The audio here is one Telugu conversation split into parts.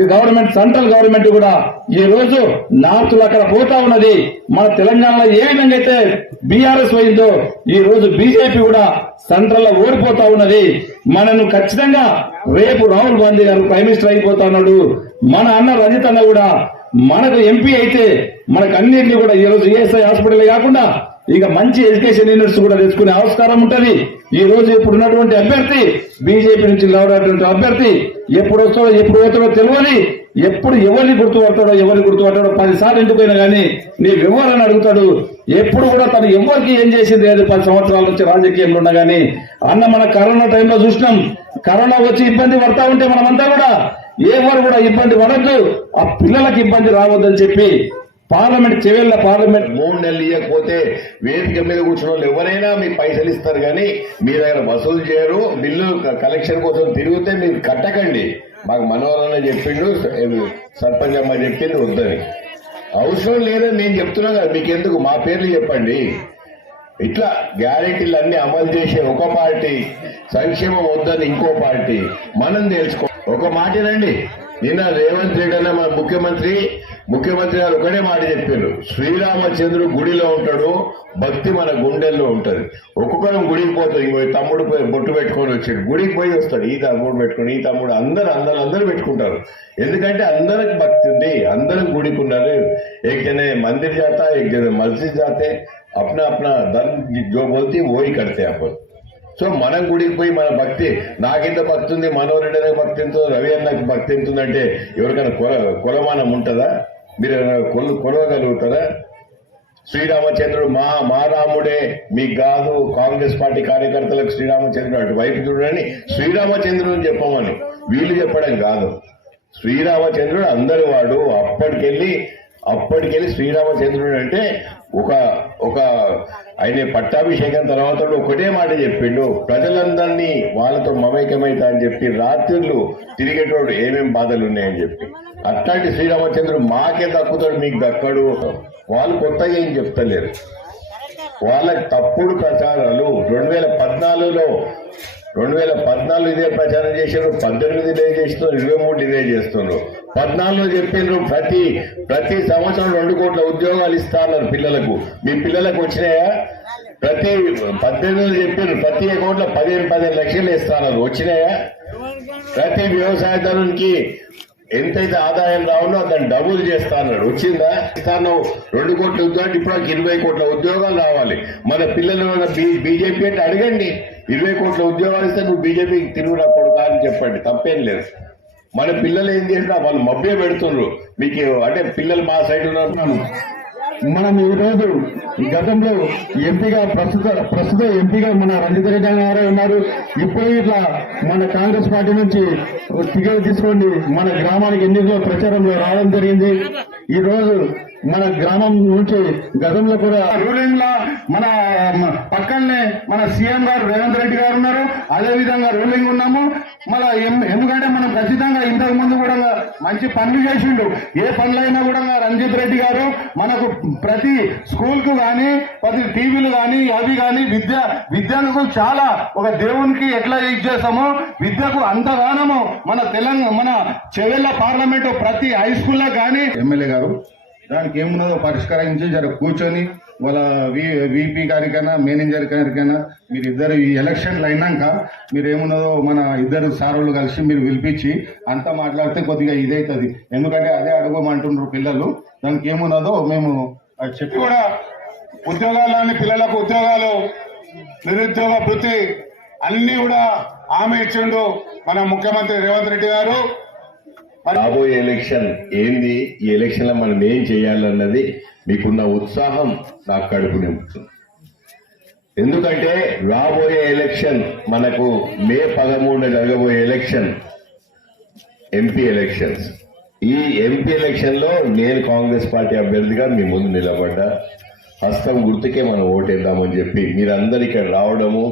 గవర్నమెంట్ సెంట్రల్ గవర్నమెంట్ కూడా ఈ రోజు నార్త్లో అక్కడ పోతా ఉన్నది. మన తెలంగాణలో ఏ విధంగా అయితే బీఆర్ఎస్ పోయిందో ఈ రోజు బీజేపీ కూడా సెంట్రల్లో ఓడిపోతా ఉన్నది. మనను ఖచ్చితంగా రేపు రాహుల్ గాంధీ గారు ప్రైమ్ మినిస్టర్ అయిపోతా ఉన్నాడు. మన అన్న రజిత్ అన్న కూడా మనకు ఎంపీ అయితే మనకు అన్నింటినీ కూడా ఈ రోజు ఏఎస్ఐ హాస్పిటల్ కాకుండా ఇక మంచి ఎడ్యుకేషన్ యూనిట్స్ కూడా తెచ్చుకునే ఆవిష్కారం ఉంటది. ఈ రోజు ఇప్పుడు ఉన్నటువంటి అభ్యర్థి బీజేపీ నుంచి రావడానికి అభ్యర్థి ఎప్పుడు వస్తాడో ఎప్పుడు పోతాడో తెలియని ఎప్పుడు ఎవరిని గుర్తుపడతాడో ఎవరిని గుర్తుపడతాడో పదిసార్లు ఎందుకైనా కానీ నీ ఎవరని అడుగుతాడు. ఎప్పుడు కూడా తను ఎవరికి ఏం చేసింది లేదు పది సంవత్సరాల నుంచి రాజకీయంలో ఉన్నా గానీ అన్న మన కరోనా టైంలో చూసినాం. కరోనా వచ్చి ఇబ్బంది పడతా ఉంటే మనమంతా కూడా ఎవరు కూడా ఇబ్బంది పడద్దు. ఆ పిల్లలకు ఇబ్బంది రావద్దని చెప్పి పార్లమెంట్ చివరిలో పార్లమెంట్ మూడు నెలలు ఇవ్వకపోతే వేదిక మీద కూర్చున్న వాళ్ళు ఎవరైనా మీకు పైసలు ఇస్తారు కానీ మీ దగ్గర వసూలు చేయరు బిల్లు కలెక్షన్ కోసం తిరిగితే మీరు కట్టకండి. మాకు మనోహరణ చెప్పిండు సర్పంచ్ అమ్మ చెప్పింది వద్దని. అవసరం లేదని నేను చెప్తున్నా కదా మీకు ఎందుకు మా పేర్లు చెప్పండి. ఇట్లా గ్యారెంటీలు అన్ని అమలు చేసే ఒక పార్టీ సంక్షేమం వద్దని ఇంకో పార్టీ. మనం తెలుసుకో ఒక మాటేనండి నిన్న రేవంత్ రెడ్డి అన్న మన ముఖ్యమంత్రి ముఖ్యమంత్రి గారు ఒకటే మాట చెప్పారు శ్రీరామచంద్రుడు గుడిలో ఉంటాడు భక్తి మన గుండెల్లో ఉంటది ఒక్కొక్కరు గుడికి పోతాడు ఇంకో తమ్ముడు పోయి బొట్టు పెట్టుకొని వచ్చాడు గుడికి పోయి వస్తాడు ఈ తమ్ముడు పెట్టుకుని ఈ తమ్ముడు అందరు అందరు అందరూ పెట్టుకుంటారు ఎందుకంటే అందరికి భక్తి ఉంది అందరం గుడికి ఉన్నారు एक जने मंदिर जाता है एक जने मस्जिद जाते अपना अपना धर्म जो बोलती वो ही करते हैं अपन సో మనం గుడికి పోయి మన భక్తి నాకింత భక్తి ఉంది మనోరెడ్డి భక్తి ఎంతో రవి అన్నకు భక్తి ఎంత ఉందంటే ఎవరికైనా కొల కొలమానం ఉంటుందా? మీరు కొలు కొలవగలుగుతారా? శ్రీరామచంద్రుడు మా మా రాముడే మీకు కాదు కాంగ్రెస్ పార్టీ కార్యకర్తలకు శ్రీరామచంద్రుడు అటు వైపు చూడని శ్రీరామచంద్రుడు చెప్పమని వీళ్ళు చెప్పడం కాదు. శ్రీరామచంద్రుడు అందరి వాడు అప్పటికెళ్ళి అప్పటికెళ్ళి శ్రీరామచంద్రుడు అంటే ఒక ఒక ఆయన పట్టాభిషేకం తర్వాత ఒకటే మాట చెప్పిండు. ప్రజలందరినీ వాళ్ళతో మమేకమైతా అని చెప్పి రాత్రులు తిరిగేటోడు ఏమేం బాధలు ఉన్నాయని చెప్పి. అట్లాంటి శ్రీరామచంద్రుడు మాకే దక్కుతాడు మీకు దక్కడు. వాళ్ళు కొత్తగా ఏం చెప్తలేరు. వాళ్ళ తప్పుడు ప్రచారాలు రెండు వేల పద్నాలుగులో రెండు వేల పద్నాలుగు ఇదే ప్రచారం చేశారు పద్దెనిమిది ఇదే చేస్తున్నారు ఇరవై మూడు ఇదే చేస్తున్నారు. పద్నాలుగులో చెప్పిండ్రు ప్రతి ప్రతి సంవత్సరం రెండు కోట్ల ఉద్యోగాలు ఇస్తాన్నారు పిల్లలకు. మీ పిల్లలకు వచ్చినాయా? ప్రతి పద్దెనిమిది చెప్పిండ్రు ప్రతి అకౌంట్లో పదిహేను పదిహేను లక్షలు ఇస్తాన్నారు. వచ్చినాయా? ప్రతి వ్యవసాయదారునికి ఎంతైతే ఆదాయం రావాలో దాన్ని డబుల్ చేస్తా అన్నాడు వచ్చిందా? ఇస్తాను రెండు కోట్ల ఉద్యోగాలు ఇప్పుడు ఇరవై కోట్ల ఉద్యోగాలు రావాలి. మన పిల్లలు బీజేపీ అంటే అడగండి. ఇరవై కోట్ల ఉద్యోగాలు ఇస్తే నువ్వు బీజేపీకి తిరుగురా కొడుకా అని చెప్పండి. తప్పేం లేదు. మన పిల్లలు ఏం చేసినా వాళ్ళు మభ్య పెడుతున్నారు మీకు అంటే పిల్లలు మా సైడ్ ఉన్నారు. మనం ఈ రోజు గతంలో ఎంపీగా ప్రస్తుత ప్రస్తుత ఎంపీగా మన రంజిత్ రెడ్డి గారే ఉన్నారు. ఇప్పుడు ఇట్లా మన కాంగ్రెస్ పార్టీ నుంచి టికెట్ తీసుకోండి. మన గ్రామానికి ఎన్నికల ప్రచారంలో రావడం జరిగింది. ఈ రోజు మన గ్రామం నుంచి గతంలో కూడా రూలింగ్ లా మన పక్కనే మన సీఎం గారు రేవంత్ రెడ్డి గారు ఉన్నారు. అదే విధంగా రూలింగ్ ఉన్నాము. మన ఎం- ఎందుకంటే మనం ఖచ్చితంగా ఇంతకు ముందు కూడా మంచి పనులు చేసిండు. ఏ పనులైనా కూడా రంజిత్ రెడ్డి గారు మనకు ప్రతి స్కూల్కు గాని ప్రతి టీవీలు గాని అవి గాని విద్య విద్యకు చాలా ఒక దేవునికి ఎట్లా ఇది చేస్తామో విద్యకు అంతగానము మన తెలంగాణ మన చెవెళ్ళ పార్లమెంట్ ప్రతి హై స్కూల్లో గాని ఎమ్మెల్యే గారు దానికి ఏమున్నదో పరిష్కరించి జర కూర్చొని వాళ్ళ వీపీ గారికైనా మేనేజర్ గారికైనా మీరు ఇద్దరు ఈ ఎలక్షన్లు అయినాక మీరు ఏమున్నదో మన ఇద్దరు సారులు కలిసి మీరు పిలిపించి అంతా మాట్లాడితే కొద్దిగా ఇదవుతుంది ఎందుకంటే అదే అడగమంటున్నారు పిల్లలు. దానికి ఏమున్నదో మేము అది చెప్పి కూడా ఉద్యోగాలని పిల్లలకు ఉద్యోగాలు నిరుద్యోగ వృత్తి అన్ని కూడా హామీ ఇచ్చిండు మన ముఖ్యమంత్రి రేవంత్ రెడ్డి గారు. రాబోయే ఎలక్షన్ ఏంది? ఈ ఎలక్షన్లో మనం ఏం చేయాలన్నది మీకున్న ఉత్సాహం నాకు కడుపు నింపుతుంది. ఎందుకంటే రాబోయే ఎలక్షన్ మనకు మే పదమూడున జరగబోయే ఎలక్షన్ ఎంపీ ఎలక్షన్స్. ఈ ఎంపీ ఎలక్షన్లో నేను కాంగ్రెస్ పార్టీ అభ్యర్థిగా మీ ముందు నిలబడ్డా. హస్తం గుర్తుకే మనం ఓటేద్దామని చెప్పి మీరందరికీ ఇక్కడ రావడము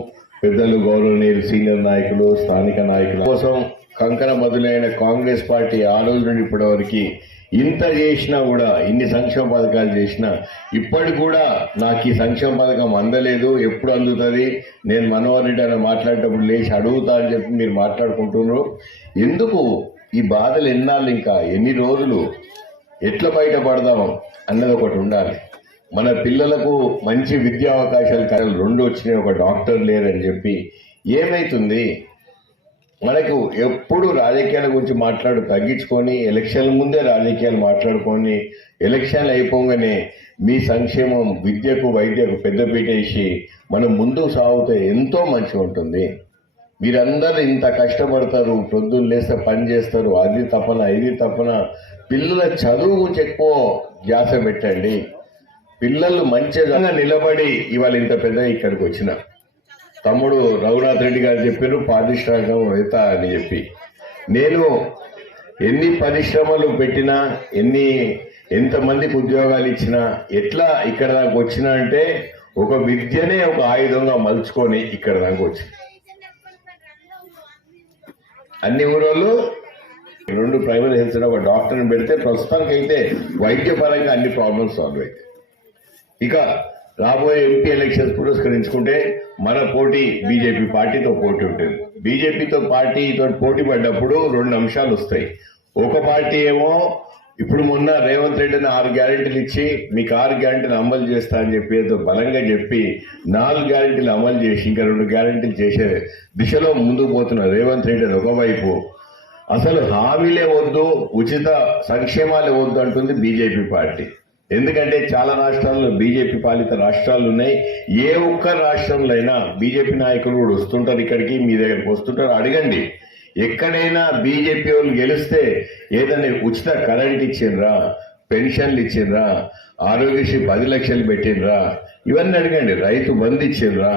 పెద్దలు గౌరవనీయులు సీనియర్ నాయకులు స్థానిక నాయకుల కోసం కంకణ మొదలైన కాంగ్రెస్ పార్టీ ఆ రోజు నుండి ఇప్పటి వరకు ఇంత చేసినా కూడా ఇన్ని సంక్షేమ పథకాలు చేసినా ఇప్పటికి కూడా నాకు ఈ సంక్షేమ పథకం అందలేదు ఎప్పుడు అందుతుంది? నేను మనోహర్ రెడ్డి అని మాట్లాడేటప్పుడు లేచి అడుగుతా అని చెప్పి మీరు మాట్లాడుకుంటున్నారు. ఎందుకు ఈ బాధలు ఎన్నాళ్ళు ఇంకా? ఎన్ని రోజులు? ఎట్లా బయటపడదాం అన్నది ఒకటి ఉండాలి. మన పిల్లలకు మంచి విద్యా అవకాశాలు కలలు రెండు వచ్చినాయి ఒక డాక్టర్ లేరని చెప్పి ఏమైతుంది? మనకు ఎప్పుడు రాజకీయాల గురించి మాట్లాడు తగ్గించుకొని ఎలక్షన్ల ముందే రాజకీయాలు మాట్లాడుకొని ఎలక్షన్లు అయిపోగానే మీ సంక్షేమం విద్యకు వైద్యకు పెద్దపీట వేసి మనం ముందుకు సాగుతే ఎంతో మంచిగా ఉంటుంది. మీరందరూ ఇంత కష్టపడతారు ప్రొద్దున లేస్తే పని చేస్తారు అది తపన ఇది తపన పిల్లల చదువు గురించి ఎక్కువ ధ్యాస పెట్టండి. పిల్లలు మంచిగా నిలబడి ఇవాళ ఇంత పెద్ద ఇక్కడికి వచ్చిన తమ్ముడు రఘునాథ్ రెడ్డి గారు చెప్పారు పారిశ్రామికవేత్త అని చెప్పి. నేను ఎన్ని పరిశ్రమలు పెట్టినా ఎన్ని ఎంతమందికి ఉద్యోగాలు ఇచ్చినా ఎట్లా ఇక్కడ దాకా వచ్చినా అంటే ఒక విద్యనే ఒక ఆయుధంగా మలుచుకొని ఇక్కడ దాకా వచ్చి అన్ని ఊరోళ్ళు రెండు ప్రైమరీ హెల్త్ ఒక డాక్టర్ని పెడితే ప్రస్తుతానికి అయితే వైద్యపరంగా అన్ని ప్రాబ్లమ్స్ సాల్వ్ అవుతాయి ఇక రాబోయే ఎంపీ ఎలక్షన్స్ పురస్కరించుకుంటే మన పోటీ బీజేపీ పార్టీతో పోటీ ఉంటుంది. బీజేపీతో పార్టీతో పోటీ పడ్డప్పుడు రెండు అంశాలు వస్తాయి. ఒక పార్టీ ఏమో ఇప్పుడు మొన్న రేవంత్ రెడ్డిని ఆరు గ్యారెంటీలు ఇచ్చి మీకు ఆరు గ్యారెంటీలు అమలు చేస్తా అని చెప్పి ఏదో బలంగా చెప్పి నాలుగు గ్యారెంటీలు అమలు చేసి ఇంకా రెండు గ్యారెంటీలు చేసే దిశలో ముందుకు పోతున్న రేవంత్ రెడ్డి అని ఒకవైపు. అసలు హామీలే వద్దు ఉచిత సంక్షేమాలే వద్దు అంటుంది బీజేపీ పార్టీ. ఎందుకంటే చాలా రాష్ట్రాల్లో బీజేపీ పాలిత రాష్ట్రాలు ఉన్నాయి. ఏ ఒక్క రాష్ట్రంలో అయినా బీజేపీ నాయకులు కూడా వస్తుంటారు ఇక్కడికి మీ దగ్గరికి వస్తుంటారు. అడగండి. ఎక్కడైనా బీజేపీ వాళ్ళు గెలిస్తే ఏదైనా ఉచిత కరెంట్ ఇచ్చిండ్రా పెన్షన్లు ఇచ్చిండ్రా ఆరోగ్యశ్రీ పది లక్షలు పెట్టిండ్రా ఇవన్నీ అడగండి. రైతు బంధు ఇచ్చిండ్రా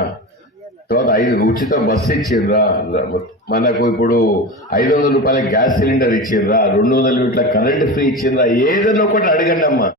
తర్వాత ఐదు ఉచిత బస్సు ఇచ్చిండ్రా మనకు ఇప్పుడు ఐదు వందల రూపాయల గ్యాస్ సిలిండర్ ఇచ్చిండ్రా రెండు వందల యూనిట్ల కరెంట్ ఫ్రీ ఇచ్చిండ్రా ఏదైనా ఒకటి అడగండి అమ్మా.